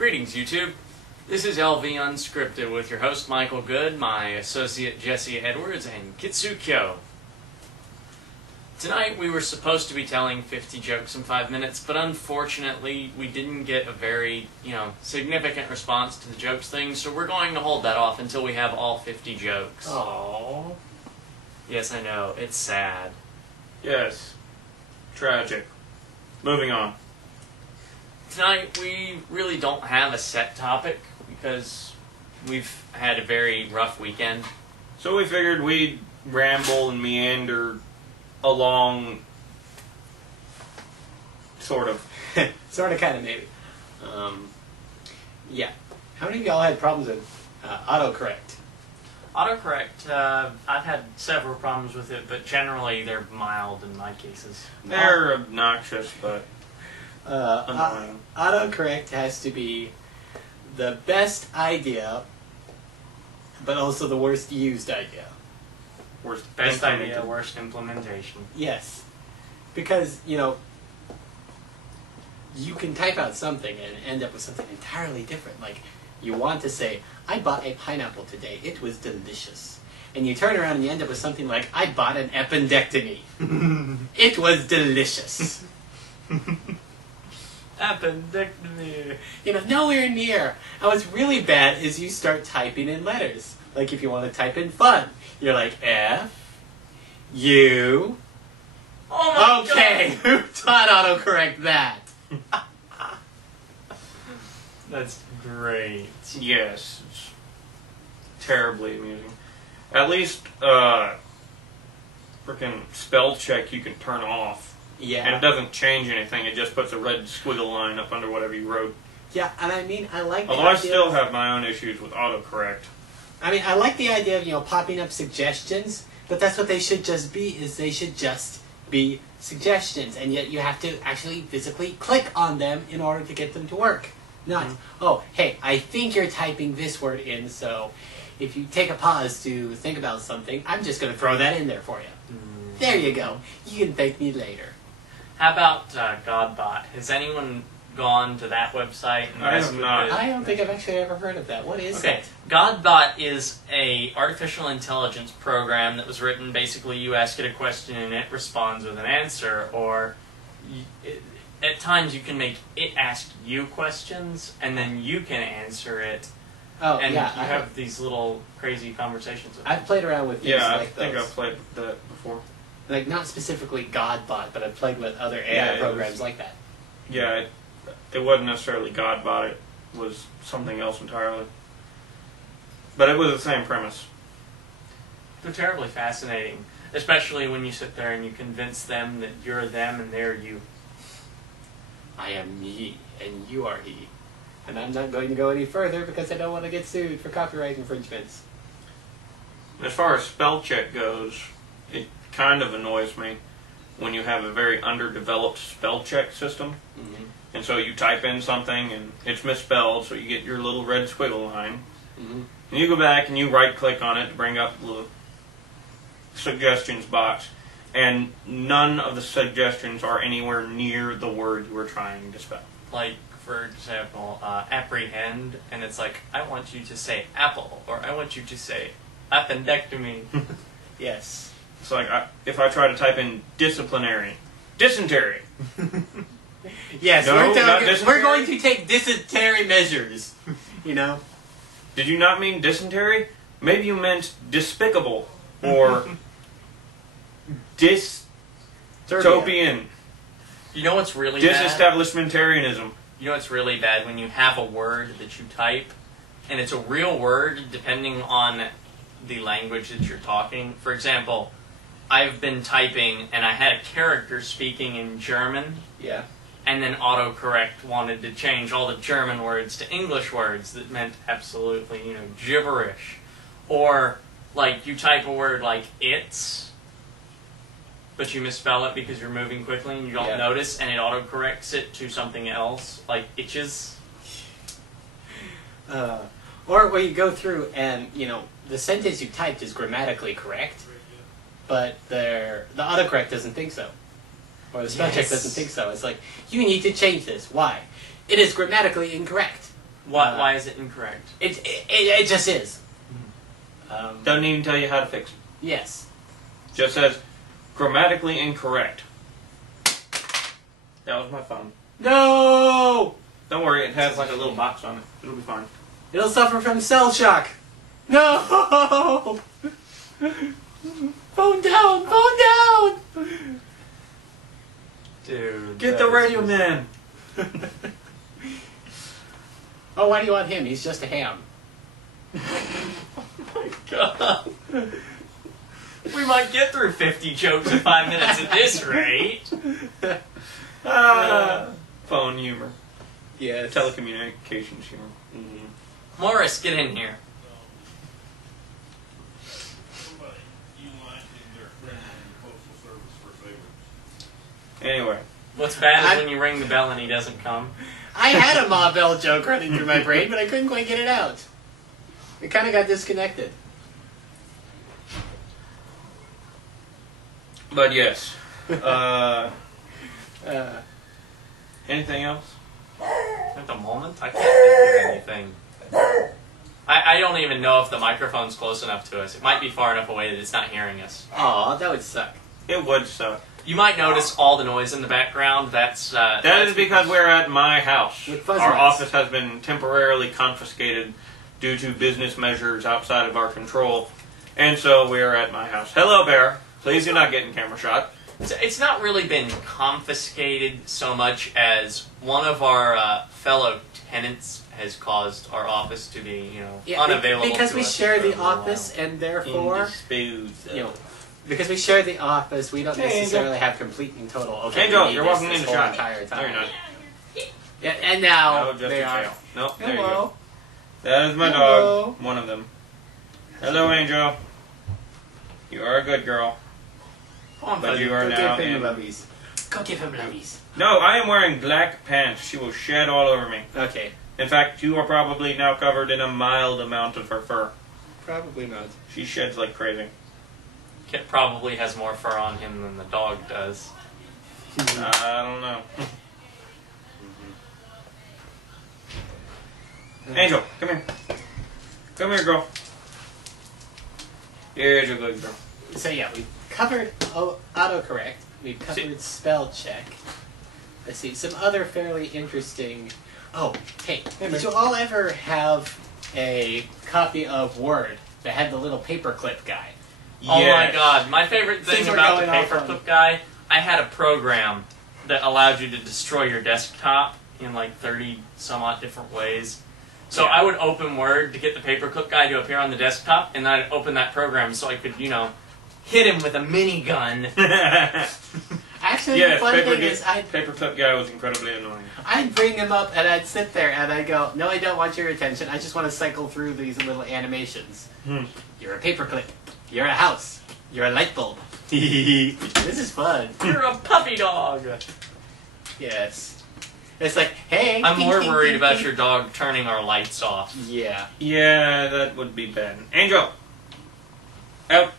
Greetings, YouTube. This is LV Unscripted with your host, Micheal Goode, my associate, Jesse Edwards, and Kitsukyo. Tonight, we were supposed to be telling 50 jokes in 5 minutes, but unfortunately, we didn't get a very, significant response to the jokes thing, so we're going to hold that off until we have all 50 jokes. Aww. Yes, I know. It's sad. Yes. Tragic. Moving on. Tonight, we really don't have a set topic because we've had a very rough weekend. So we figured we'd ramble and meander along, sort of. Sort of, kind of, maybe. Yeah. How many of y'all had problems with autocorrect? Autocorrect, I've had several problems with it, but generally they're mild in my cases. They're obnoxious, but annoying. Autocorrect has to be the best idea, but also the worst used idea. Worst Best idea, worst implementation. Yes. Because, you can type out something and end up with something entirely different. Like, you want to say, I bought a pineapple today. It was delicious. And you turn around and you end up with something like, I bought an appendectomy. It was delicious. Appendectomy. Nowhere near. And what's really bad is you start typing in letters. Like if you want to type in fun, you're like F, U. Oh my okay, God. who taught autocorrect that? That's great. Yes. It's terribly amusing. At least, frickin' spell check you can turn off. Yeah. And it doesn't change anything, it just puts a red squiggle line up under whatever you wrote. Yeah, and I mean, I like the Although I idea still of, have my own issues with autocorrect. I mean, I like the idea of, popping up suggestions, but that's what they should just be, is they should just be suggestions, and yet you have to actually physically click on them in order to get them to work. Not, oh, hey, I think you're typing this word in, so if you take a pause to think about something, I'm just going to throw that in there for you. There you go. You can thank me later. How about Godbot? Has anyone gone to that website? And I messed have with not. it? I don't think I've actually ever heard of that. What is Okay, it? Godbot is a artificial intelligence program that was written. Basically, you ask it a question and it responds with an answer, or at times you can make it ask you questions and then you can answer it. Oh, And yeah. you have these little crazy conversations with I've played around with things Yeah, I like think those. I've played with that before. Like, not specifically Godbot, but I've played with other AI Yeah, it programs was- like that. Yeah, it wasn't necessarily Godbot, it was something else entirely. But it was the same premise. They're terribly fascinating, especially when you sit there and you convince them that you're them and they're you. I am ye, and you are he. And I'm not going to go any further because I don't want to get sued for copyright infringements. As far as spell check goes, it kind of annoys me when you have a very underdeveloped spell check system. Mm-hmm. And so you type in something and it's misspelled, so you get your little red squiggle line. Mm-hmm. And you go back and you right-click on it to bring up the suggestions box. And none of the suggestions are anywhere near the word you were trying to spell. Like, for example, apprehend, and it's like, I want you to say apple, or I want you to say appendectomy. Yes. It's like, if I try to type in disciplinary, dysentery. Yes, No, we're, not we're dysentery? going to take dysentery measures. Did you not mean dysentery? Maybe you meant despicable or dystopian. You know what's really bad? Disestablishmentarianism. You know what's really bad? When you have a word that you type, and it's a real word depending on the language that you're talking. For example, I've been typing and I had a character speaking in German, Yeah. and then autocorrect wanted to change all the German words to English words that meant absolutely, gibberish. Or, like, you type a word like it's, but you misspell it because you're moving quickly and you don't notice, and it autocorrects it to something else, like itches. Or where you go through and, the sentence you typed is grammatically correct, but the autocorrect doesn't think so. Or the spell check doesn't think so. It's like, you need to change this. Why? It is grammatically incorrect. Why is it incorrect? It just is. Doesn't even tell you how to fix it. Yes. Just says grammatically incorrect. That was my phone. No! Don't worry, it has like a little box on it. It'll be fine. It'll suffer from cell shock. No! Phone down! Phone down! Dude. Get the radio man! Oh, why do you want him? He's just a ham. God. We might get through 50 jokes in 5 minutes at this rate. Phone humor. Yes. Telecommunications humor. Mm-hmm. Morris, get in here. Anyway. What's bad is when you ring the bell and he doesn't come. I had a Ma Bell joke running through my brain, but I couldn't quite get it out. It kind of got disconnected. But yes. Anything else? At the moment, I can't think of anything. I don't even know if the microphone's close enough to us. It might be far enough away that it's not hearing us. Aw, that would suck. It would suck. You might notice all the noise in the background. That is because we're at my house. With fuzz Our lights. office has been temporarily confiscated due to business measures outside of our control. And so we're at my house. Hello, Bear. Please do not get in camera shot. It's not really been confiscated so much as one of our fellow tenants has caused our office to be, unavailable. Because to we us share for a the little office, and therefore, because we share the office, we don't Hey, necessarily have complete and total. Okay, Angel, we need you're this walking this into whole shot. entire time. No, you're not. Yeah, and now No, just they a are. tail. Nope, there you Hello. go. That is my Hello. dog. One of them. Hello, Angel. You are a good girl. But you are Go now give him in... lovies. Go give him lovies. No, I am wearing black pants. She will shed all over me. Okay, In fact, you are probably now covered in a mild amount of her fur. probably not. She sheds like crazy. Kit probably has more fur on him than the dog does. I don't know. Angel, come here. Come here, girl. Here's a good girl. So yeah, we've covered autocorrect. We've covered spell check. Let's see, some other fairly interesting... Oh, hey, did you all ever have a copy of Word that had the little paperclip guy? Oh my Yes. god, my favorite thing Things were about the going off on- paperclip guy, I had a program that allowed you to destroy your desktop in like 30 some odd different ways. So I would open Word to get the paperclip guy to appear on the desktop, and then I'd open that program so I could, hit him with a minigun. Actually, Yes, the fun thing is paperclip guy was incredibly annoying. I'd bring him up and I'd sit there and I'd go, no, I don't want your attention. I just want to cycle through these little animations. You're a paperclip. You're a house. You're a light bulb. This is fun. You're a puppy dog. Yes. It's like, hey. I'm ding, more ding, worried ding, about ding. your dog turning our lights off. Yeah. Yeah, that would be bad. Angel! Out!